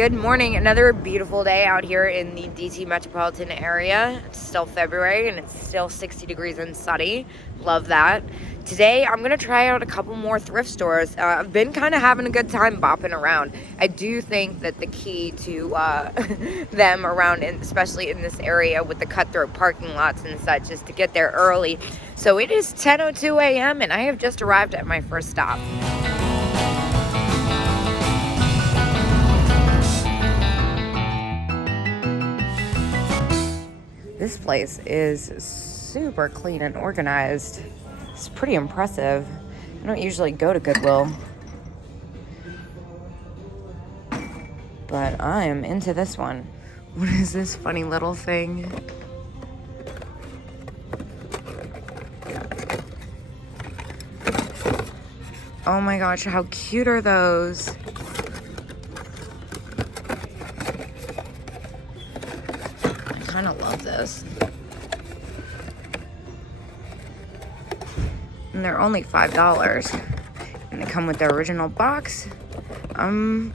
Good morning. Another beautiful day out here in the DC metropolitan area. It's still February and it's still 60 degrees and sunny. Love that. Today I'm going to try out a couple more thrift stores. I've been kind of having a good time bopping around. I do think that the key to them around, especially in this area with the cutthroat parking lots and such, is to get there early. So it is 10:02 a.m. and I have just arrived at my first stop. This place is super clean and organized. It's pretty impressive. I don't usually go to Goodwill, but I am into this one. What is this funny little thing? Oh my gosh, how cute are those? I kind of love this. And they're only $5. And they come with their original box. I'm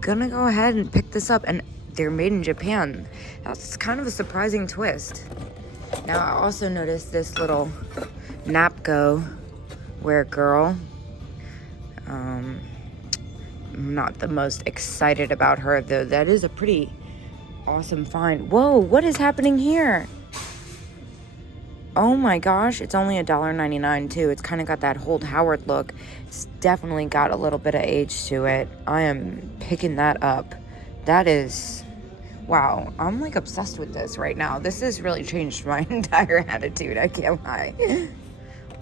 gonna go ahead and pick this up. And they're made in Japan. That's kind of a surprising twist. Now I also noticed this little Napco wear girl. I'm not the most excited about her, though. That is a pretty awesome find. Whoa, what is happening here? Oh my gosh, it's only $1.99 too. It's kind of got that Holt Howard look. It's definitely got a little bit of age to it. I am picking that up. That is, wow, I'm like obsessed with this right now. This has really changed my entire attitude, I can't lie.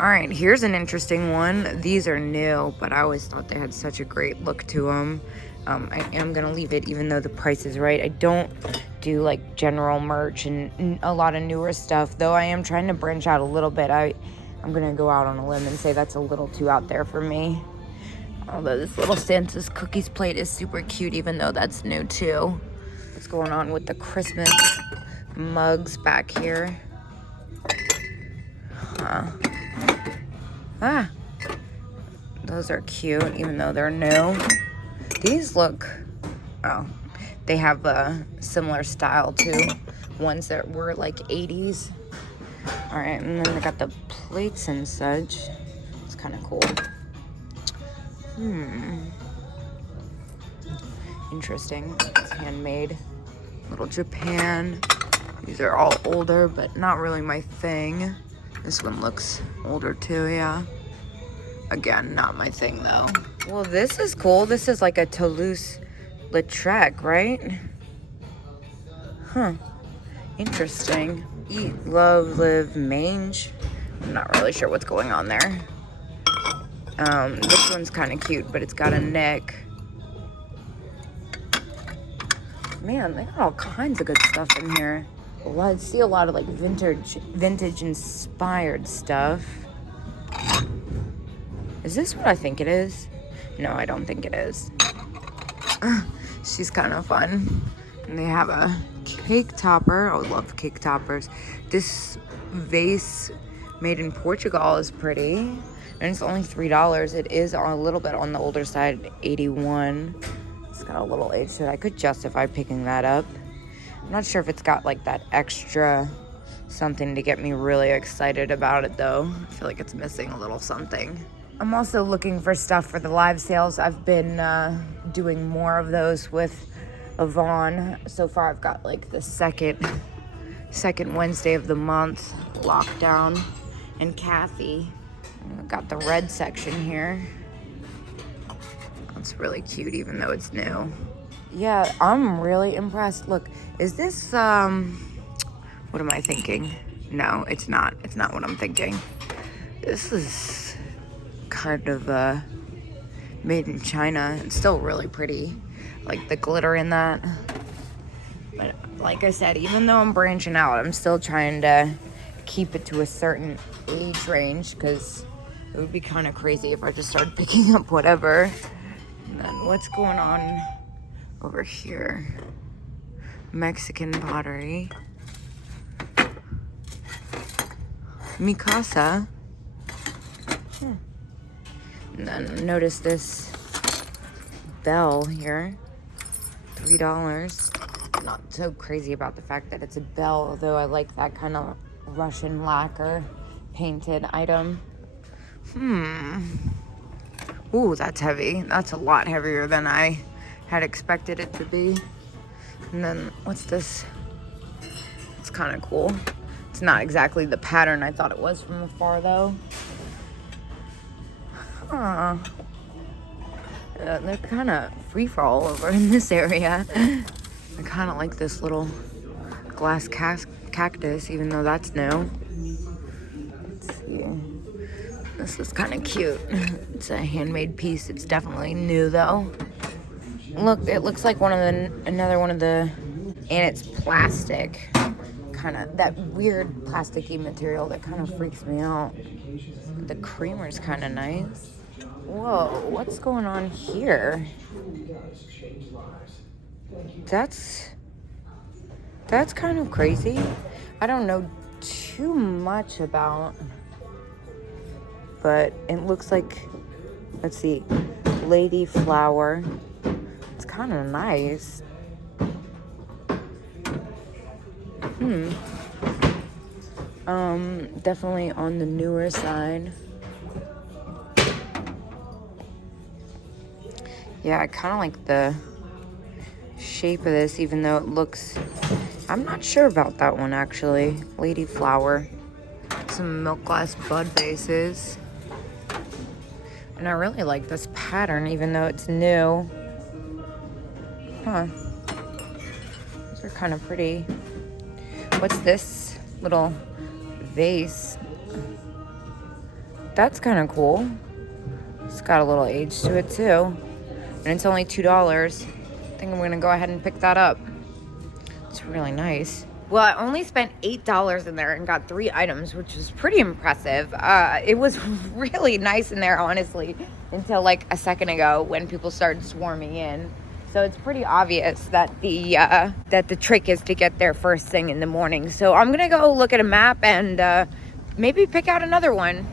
All right, here's an interesting one. These are new, but I always thought they had such a great look to them. I am gonna leave it even though the price is right. I don't do like general merch and a lot of newer stuff, though I am trying to branch out a little bit. I'm gonna go out on a limb and say that's a little too out there for me. Although this little Santa's cookies plate is super cute, even though that's new too. What's going on with the Christmas mugs back here? Huh. Ah, those are cute, even though they're new. These look, oh, they have a similar style to ones that were like 80s. All right, and then they got the plates and such. It's kind of cool. Interesting. It's handmade. Little Japan. These are all older, but not really my thing. This one looks older too, yeah. Again, not my thing though. Well, this is cool. This is like a Toulouse-Lautrec, right? Huh. Interesting. Eat, love, live, mange. I'm not really sure what's going on there. This one's kind of cute, but it's got a neck. Man, they got all kinds of good stuff in here. I see a lot of like vintage inspired stuff. Is this what I think it is? No, I don't think it is. She's kind of fun. And they have a cake topper. Oh, I love cake toppers. This vase made in Portugal is pretty. And it's only $3. It is a little bit on the older side, 81. It's got a little age to it. I could justify picking that up. I'm not sure if it's got like that extra something to get me really excited about it though. I feel like it's missing a little something. I'm also looking for stuff for the live sales. I've been doing more of those with Yvonne. So far I've got like the second Wednesday of the month, Lockdown, and Kathy. I've got the red section here. It's really cute even though it's new. Yeah, I'm really impressed. Look, is this, what am I thinking? No, it's not. It's not what I'm thinking. This is kind of, made in China. It's still really pretty. Like the glitter in that. But like I said, even though I'm branching out, I'm still trying to keep it to a certain age range because it would be kind of crazy if I just started picking up whatever. And then what's going on over here? Mexican pottery. Mikasa. And then notice this bell here. $3. Not so crazy about the fact that it's a bell, although I like that kind of Russian lacquer painted item. Ooh, that's heavy. That's a lot heavier than I had expected it to be. And then, what's this? It's kind of cool. It's not exactly the pattern I thought it was from afar, though. Huh. They're kind of free-for-all over in this area. I kind of like this little glass cactus, even though that's new. Let's see. This is kind of cute. It's a handmade piece. It's definitely new, though. Look, it looks like another one of the, and it's plastic. Kind of that weird plasticky material that kind of freaks me out. The creamer's kind of nice. Whoa, what's going on here? That's kind of crazy. I don't know too much about, but it looks like, let's see, lady flower. It's kind of nice. Definitely on the newer side. Yeah, I kind of like the shape of this, even though it looks, I'm not sure about that one actually. Lady flower. Some milk glass bud bases. And I really like this pattern, even though it's new. Huh. These are kind of pretty. What's this little vase? That's kind of cool. It's got a little age to it too. And it's only $2. I think I'm gonna go ahead and pick that up. It's really nice. Well, I only spent $8 in there and got 3 items, which was pretty impressive. It was really nice in there, honestly, until like a second ago when people started swarming in. So it's pretty obvious that the trick is to get there first thing in the morning. So I'm gonna go look at a map and maybe pick out another one.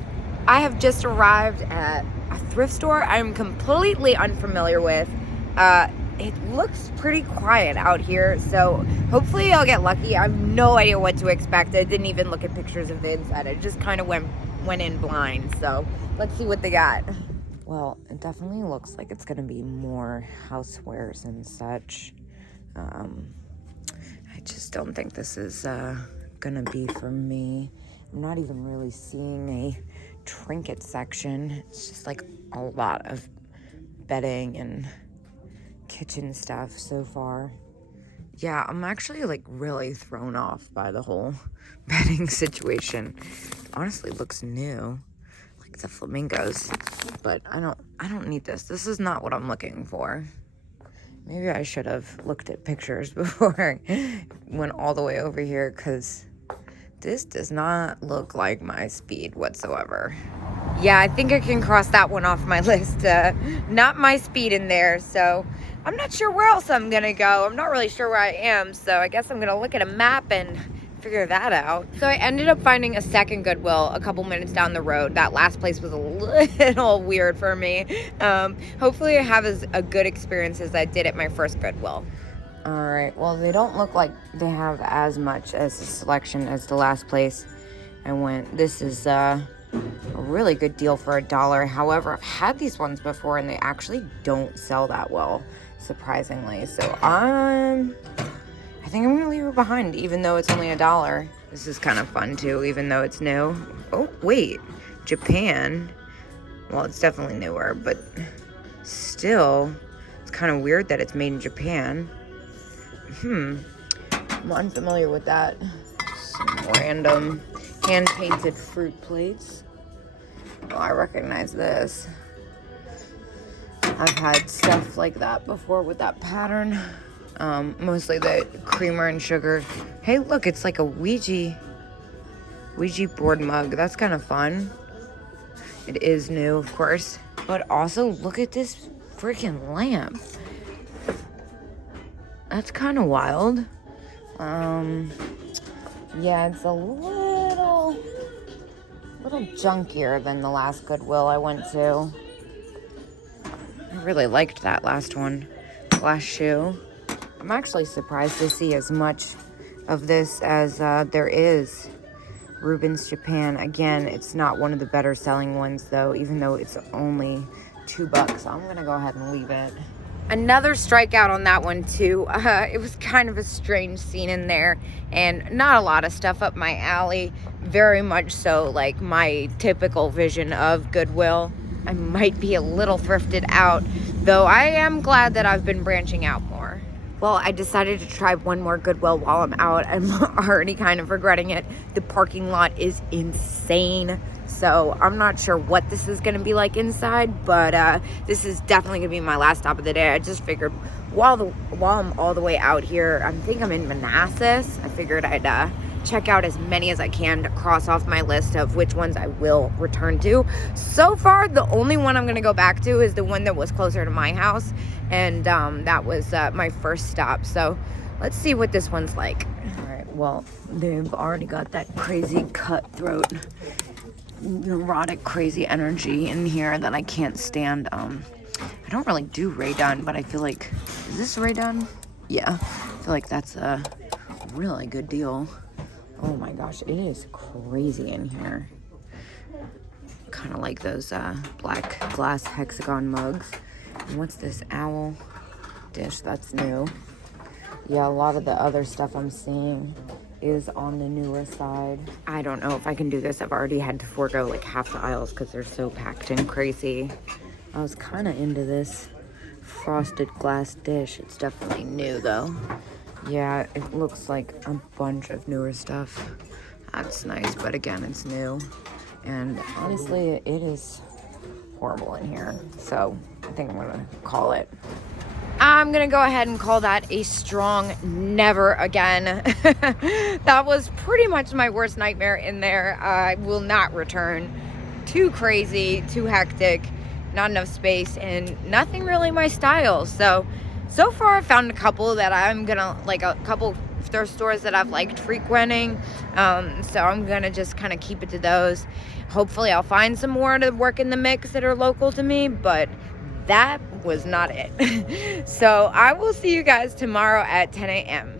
I have just arrived at a thrift store I'm completely unfamiliar with. It looks pretty quiet out here, so hopefully I'll get lucky. I have no idea what to expect. I didn't even look at pictures of the inside. I just kind of went in blind. So let's see what they got. Well, it definitely looks like it's gonna be more housewares and such. I just don't think this is gonna be for me. I'm not even really seeing a trinket section. It's just like a lot of bedding and kitchen stuff so far. Yeah, I'm actually like really thrown off by the whole bedding situation. Honestly, looks new, like the flamingos, but I don't need this. This is not what I'm looking for. Maybe I should have looked at pictures before I went all the way over here, because this does not look like my speed whatsoever. Yeah, I think I can cross that one off my list. Not my speed in there, so I'm not sure where else I'm gonna go. I'm not really sure where I am, so I guess I'm gonna look at a map and figure that out. So I ended up finding a second Goodwill a couple minutes down the road. That last place was a little weird for me. Hopefully I have a good experience as I did at my first Goodwill. All right, well, they don't look like they have as much as a selection as the last place I went. This is a really good deal for $1. However, I've had these ones before and they actually don't sell that well, surprisingly. So I think I'm gonna leave it behind, even though it's only $1. This is kind of fun too, even though it's new. Oh, wait, Japan. Well, it's definitely newer, but still, it's kind of weird that it's made in Japan. I'm unfamiliar with that. Some random hand-painted fruit plates. Oh, I recognize this. I've had stuff like that before with that pattern. Mostly the creamer and sugar. Hey, look, it's like a Ouija board mug. That's kind of fun. It is new, of course. But also, look at this freaking lamp. That's kind of wild. Yeah, it's a little junkier than the last Goodwill I went to. I really liked that last one. Last shoe. I'm actually surprised to see as much of this as there is. Rubens Japan. Again, it's not one of the better selling ones though, even though it's only $2. I'm gonna go ahead and leave it. Another strikeout on that one too. It was kind of a strange scene in there, and not a lot of stuff up my alley. Very much so like my typical vision of Goodwill. I might be a little thrifted out, though I am glad that I've been branching out more. Well, I decided to try one more Goodwill while I'm out. I'm already kind of regretting it. The parking lot is insane. So I'm not sure what this is going to be like inside, but this is definitely going to be my last stop of the day. I just figured while I'm all the way out here, I think I'm in Manassas, I figured I'd check out as many as I can to cross off my list of which ones I will return to. So far, the only one I'm going to go back to is the one that was closer to my house, and that was my first stop. So let's see what this one's like. All right, well, they've already got that crazy cutthroat, neurotic, crazy energy in here that I can't stand. I don't really do Ray Dunn, but I feel like, is this Ray Dunn? Yeah, I feel like that's a really good deal. Oh my gosh, it is crazy in here. Kind of like those black glass hexagon mugs. And what's this owl dish? That's new. Yeah, a lot of the other stuff I'm seeing is on the newer side. I don't know if I can do this. I've already had to forego like half the aisles because they're so packed and crazy. I was kind of into this frosted glass dish. It's definitely new though. Yeah, it looks like a bunch of newer stuff. That's nice, but again, it's new. And honestly, it is horrible in here. So I think I'm gonna call it. I'm gonna go ahead and call that a strong never again. That was pretty much my worst nightmare in there. I will not return. Too crazy, too hectic, not enough space, and nothing really my style. So far I found a couple that I'm gonna, like a couple thrift stores that I've liked frequenting. So I'm gonna just kind of keep it to those. Hopefully I'll find some more to work in the mix that are local to me, but that was not it. So I will see you guys tomorrow at 10 a.m.